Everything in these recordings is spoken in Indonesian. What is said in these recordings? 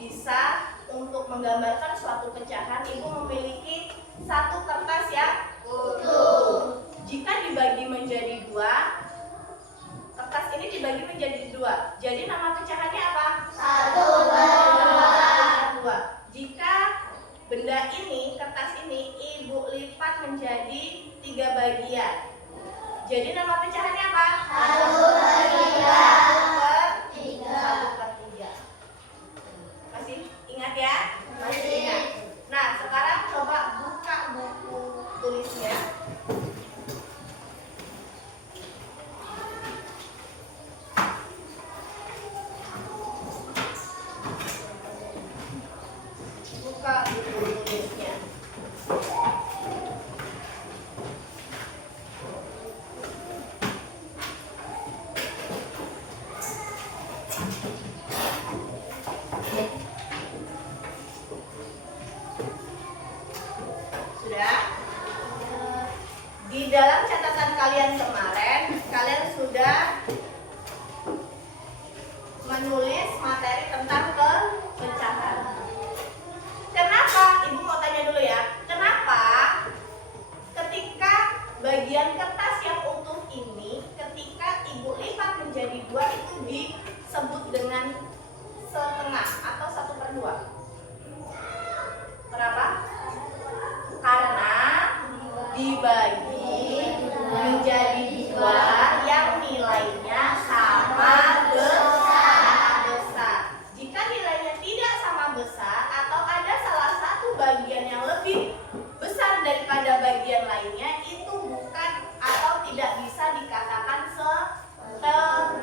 bisa untuk menggambarkan suatu pecahan, ibu memiliki satu kertas yang utuh. Jika dibagi menjadi dua, kertas ini dibagi menjadi dua. Jadi nama pecahannya apa? 1/2. Jika benda ini, kertas ini, ibu lipat menjadi 3 bagian. Jadi nama pecahannya apa? 1/3. Masih ingat ya? Masih ingat. Nah, sekarang coba buka buku tulisnya. Buka buku tulisnya. Sudah? Di dalam catatan kalian kemarin, kalian sudah menulis materi tentang pecahan. Kenapa? Ibu mau tanya dulu ya. Kenapa ketika bagian kertas yang utuh ini, ketika ibu lipat menjadi dua, itu disebut dengan setengah atau 1/2? Kenapa? Karena dibagi menjadi dua yang nilainya sama besar. Jika nilainya tidak sama besar atau ada salah satu bagian yang lebih besar daripada bagian lainnya, itu bukan atau tidak bisa dikatakan setengah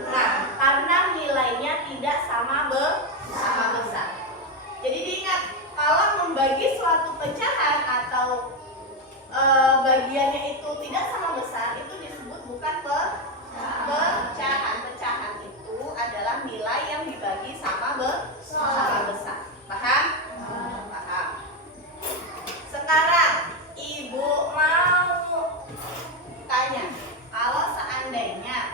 karena nilainya tidak sama besar. Jadi diingat, kalau membagi suatu pecahan atau bagiannya itu tidak sama besar, itu disebut bukan pecahan. Pecahan itu adalah nilai yang dibagi sama besar. Paham? Paham. Sekarang ibu mau tanya, kalau seandainya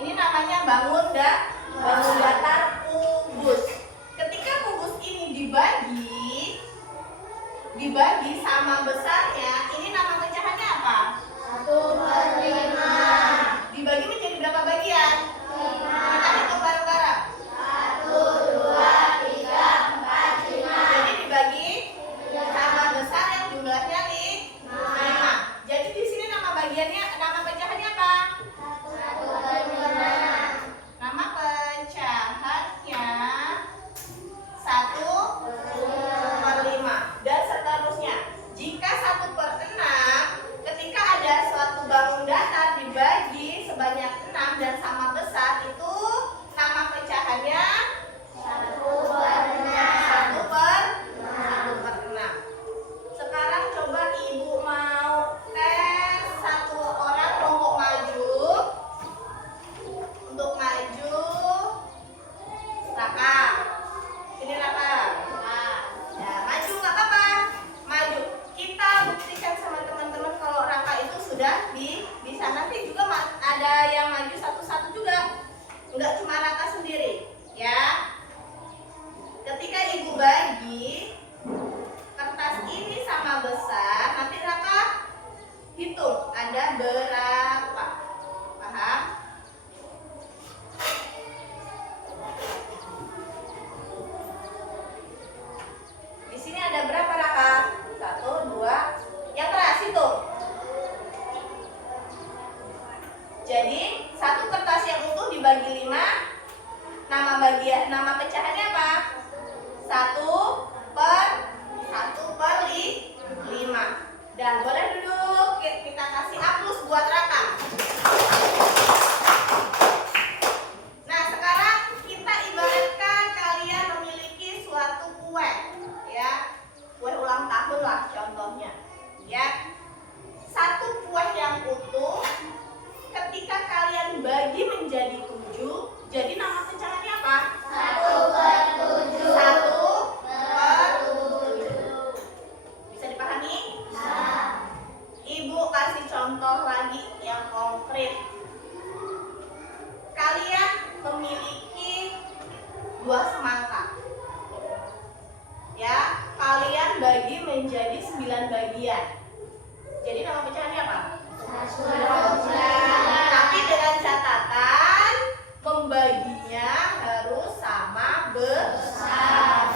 ini namanya bangun datar kubus. Ketika kubus ini dibagi sama besarnya, ini nama pecahannya apa? 1/5. Dibagi menjadi berapa bagian? 5. Kita hitung bareng-bareng. 1, 2, 3, 4, 5. Jadi dibagi sama besar yang jumlahnya 5. Jadi di sini nama pecahannya apa? 1/5. Nama pecahannya 1/5. Dan seterusnya. Jika 1/6, ketika ada suatu bangun menjadi 9 bagian. Jadi nama pecahannya apa? Tapi dengan catatan membaginya harus sama besar.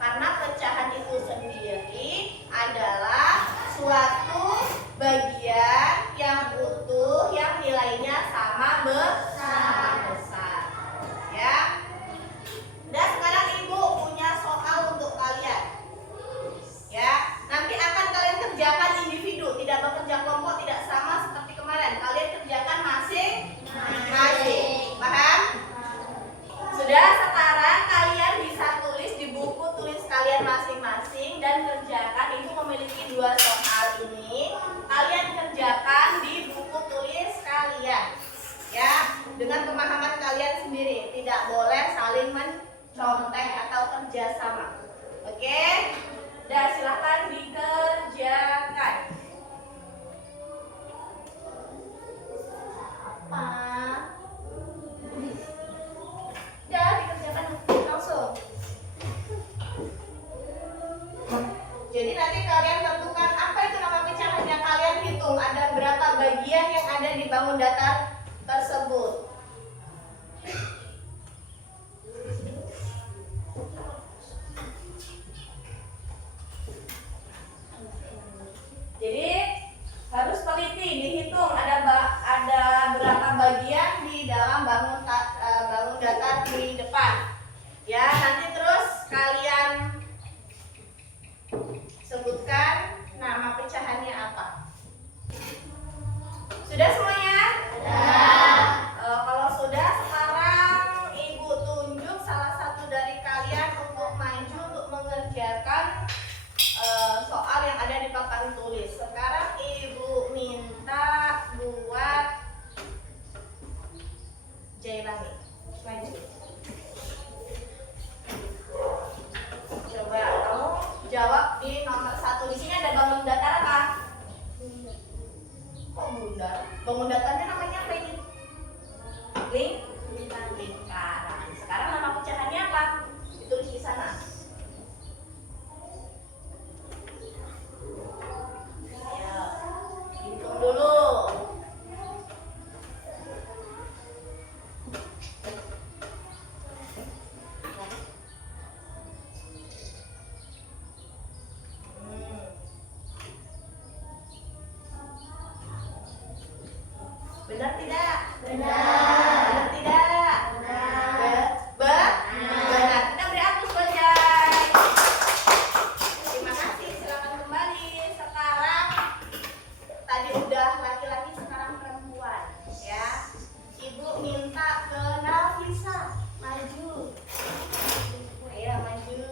Karena pecahan itu sendiri adalah suatu bagian yang utuh yang nilainya sama besar. Ya. Dan sekarang Ibu punya soal untuk kalian. Ya, nanti akan kalian kerjakan individu, tidak bekerja kelompok, tidak sama seperti kemarin. Kalian kerjakan masing-masing. Paham? Sudah, sekarang kalian bisa tulis di buku tulis kalian masing-masing dan kerjakan. Ibu memiliki 2 soal ini. Kalian kerjakan di buku tulis kalian. Ya, dengan pemahaman kalian sendiri, tidak boleh saling mencontek atau kerjasama. Oke? Dan silakan dikerjakan. Apa? Ya, dikerjakan langsung. Jadi nanti kalian tentukan apa itu nama pecahannya. Kalian hitung ada berapa bagian yang ada di bangun datar tersebut. Jadi harus teliti, dihitung ada berapa bagian di dalam bangun datar di depan. Ya, nanti terus kalian sebutkan nama pecahannya apa. Sudah semuanya? Sudah. Kalau sudah, sekarang Ibu tunjuk salah satu dari kalian untuk maju untuk mengerjakan soal yang ada di papan tulis. Sekarang Ibu minta buat Jailani. Maju. Coba kamu jawab di nomor 1. Di sini ada bangun datar apa? Kok bunda? Bangun datarnya namanya apa ini? Lingkaran. Sekarang nama pecahannya apa? Ditulis di sana. Ayo, hitung dulu. Benar tidak? Benar tidak? Benar. Kita beri aplaus buat Jai. Terima kasih. Silakan kembali. Sekarang tadi udah laki-laki, sekarang perempuan. Ya. Ibu minta ke Nafisa. Maju. Ayo maju.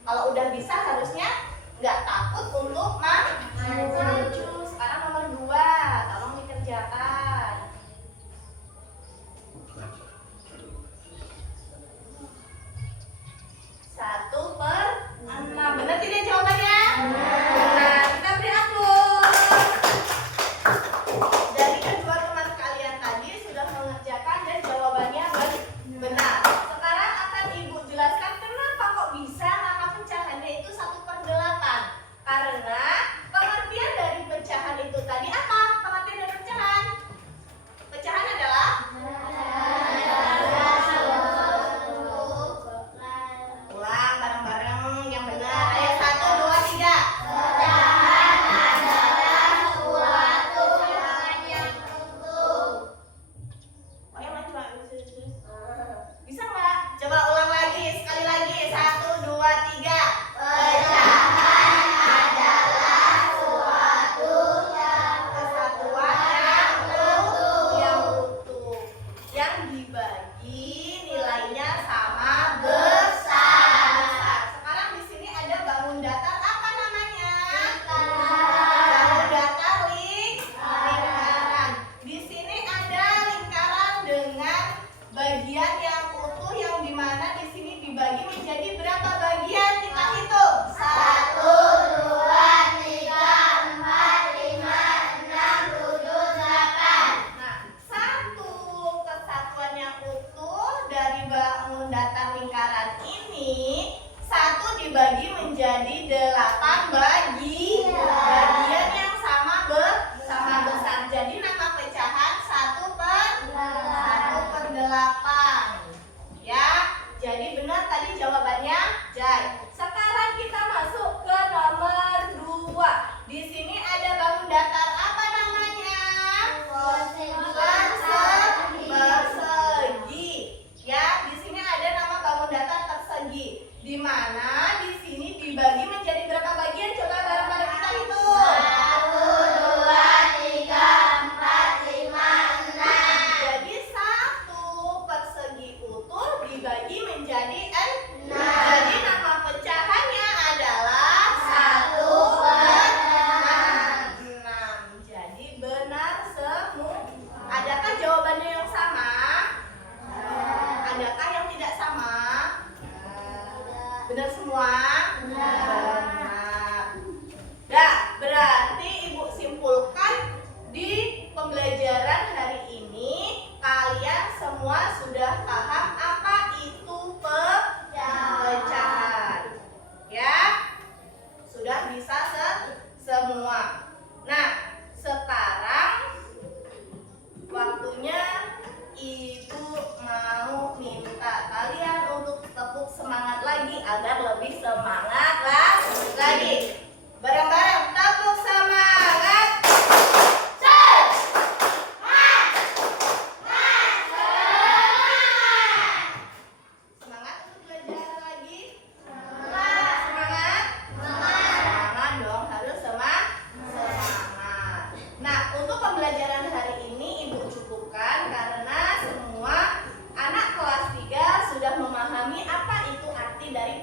Kalau udah bisa harusnya nggak takut untuk maju. Sekarang nomor 2, tolong dikerjakan. 1/6. Benar tidak jawabannya? Benar. Kita beri aplaus. Dari kedua teman kalian tadi sudah mengerjakan dan jawabannya benar. Sekarang akan Ibu jelaskan kenapa kok bisa nama pecahannya itu 1/8. Karena pengertian dari 8 bagian yang sama besar. Jadi nama pecahan 1/8. Ya, jadi benar tadi jawabannya Jai. Sekarang kita masuk ke nomor 2. Di sini ada bangun datar, apa namanya? Persegi. Ya, di sini ada nama bangun datar persegi. Di mana di sini dibagi menjadi berapa bagian? Coba bareng-bareng kita hitung. 1, 2, 3, 4, 5, 6. Jadi 1 persegi utuh dibagi menjadi 6. 6. Jadi nama pecahannya adalah 1/6. Jadi benar semua. Adakah jawabannya yang sama? Adakah yang tidak sama? Benar semua? Benar. Dah, berarti Ibu simpulkan di pembelajaran hari ini kalian semua sudah paham apa itu pecahan. Ya? Sudah bisa semua. Nah, sekarang waktunya Ibu mau minta kalian untuk tepuk semangat lagi agar lebih semangat lagi. Bareng-bareng tepuk semangat. Semangat untuk belajar lagi. Semangat. Semangat dong, harus semangat. Nah, untuk pembelajaran hari ini Ibu cukupkan karena semua anak kelas 3 sudah memahami apa itu arti dari